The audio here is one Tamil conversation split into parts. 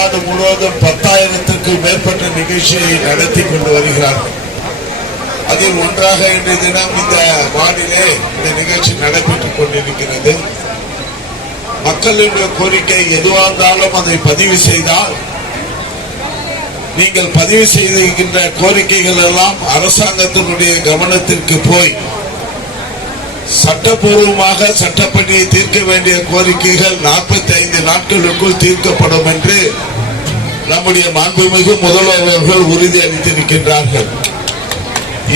தமிழ்நாடு முழுவதும் 10,000க்கும் மேற்பட்ட நிகழ்ச்சியை நடத்தி கொண்டு வருகிறார்கள். அதில் ஒன்றாக இன்றைய தினம் இந்த வார்டிலே இந்த நிகழ்ச்சி நடைபெற்றுக் கொண்டிருக்கிறது. மக்களுடைய கோரிக்கை எதுவாக இருந்தாலும் அதை பதிவு செய்தால், நீங்கள் பதிவு செய்திருக்கின்ற கோரிக்கைகள் எல்லாம் அரசாங்கத்தினுடைய கவனத்திற்கு போய் சட்டப்பூர்வமாக சட்டப்படி தீர்க்க வேண்டிய கோரிக்கைகள் 45 நாட்களுக்குள் தீர்க்கப்படும் என்று நம்முடைய மாண்புமிகு முதல்வர்கள் உறுதி அளித்திருக்கின்றார்கள்.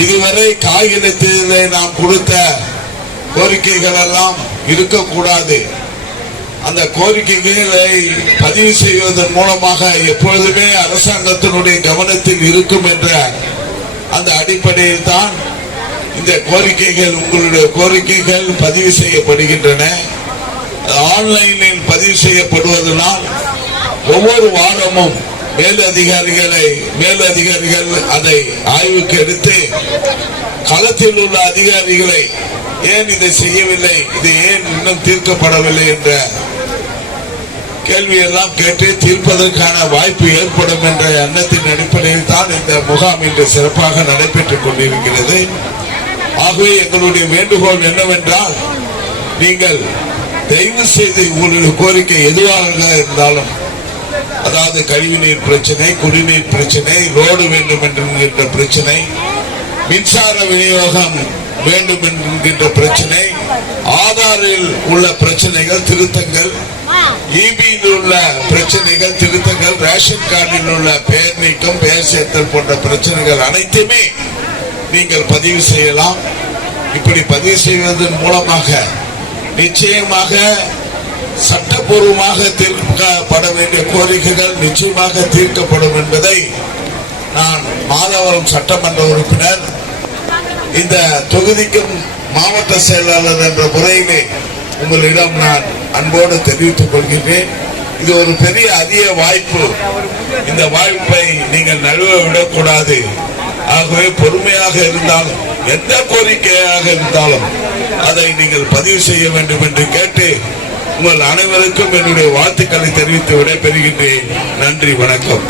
இதுவரை காகிதத்திலே நாம் கொடுத்த கோரிக்கைகள் எல்லாம் இருக்கக்கூடாது. அந்த கோரிக்கைகளை பதிவு செய்வதன் மூலமாக எப்பொழுதுமே அரசாங்கத்தினுடைய கவனத்தில் இருக்கும் என்ற அந்த அடிப்படையில் தான் இந்த கோரிக்கைகள், உங்களுடைய கோரிக்கைகள் பதிவு செய்யப்படுகின்றன. ஆன்லைனில் பதிவு செய்யப்படுவதனால் ஒவ்வொரு வாரமும் மேலதிகாரிகள் அதை ஆய்வுக்கு எடுத்து களத்தில் உள்ள அதிகாரிகளை ஏன் இதை செய்யவில்லை, இது ஏன் இன்னும் தீர்க்கப்படவில்லை என்ற கேள்வியெல்லாம் கேட்டு தீர்ப்பதற்கான வாய்ப்பு ஏற்படும் என்ற எண்ணத்தின் அடிப்படையில் தான் இந்த முகாம் இன்று சிறப்பாக நடைபெற்றுக் கொண்டிருக்கிறது. ஆகவே எங்களுடைய வேண்டுகோள் என்னவென்றால், நீங்கள் தயவு செய்து உங்களுடைய கோரிக்கை எதுவாக இருந்தாலும், அதாவது கழிவுநீர் பிரச்சனை, குடிநீர் பிரச்சனை, ரோடு வேண்டும் என்கின்ற பிரச்சனை, மின்சார விநியோகம் வேண்டும் என்கின்ற பிரச்சனை, ஆதாரில் உள்ள பிரச்சனைகள் திருத்தங்கள், இபியில் உள்ள பிரச்சனைகள் திருத்தங்கள், ரேஷன் கார்டில் உள்ள பெயர் நீக்கம், பெயர் சேர்த்தல் போன்ற பிரச்சனைகள் அனைத்துமே நீங்கள் பதிவு செய்யலாம். இப்படி பதிவு செய்வதன் மூலமாக நிச்சயமாக சட்டப்பூர்வமாக தீர்க்கப்பட வேண்டிய கோரிக்கைகள் நிச்சயமாக தீர்க்கப்படும் என்பதை நான் மாதவரம் சட்டமன்ற உறுப்பினர், இந்த தொகுதிக்கும் மாவட்ட செயலாளர் என்ற முறையிலே உங்களிடம் நான் அன்போடு தெரிவித்துக் கொள்கிறேன். இது ஒரு பெரிய அரிய வாய்ப்பு. இந்த வாய்ப்பை நீங்கள் நழுவ விடக்கூடாது. ஆகவே பொறுமையாக இருந்தாலும், எந்த கோரிக்கையாக இருந்தாலும் அதை நீங்கள் பதிவு செய்ய வேண்டும் என்று கேட்டு உங்கள் அனைவருக்கும் என்னுடைய வாழ்த்துக்களை தெரிவித்து விடைபெறுகின்றேன். நன்றி, வணக்கம்.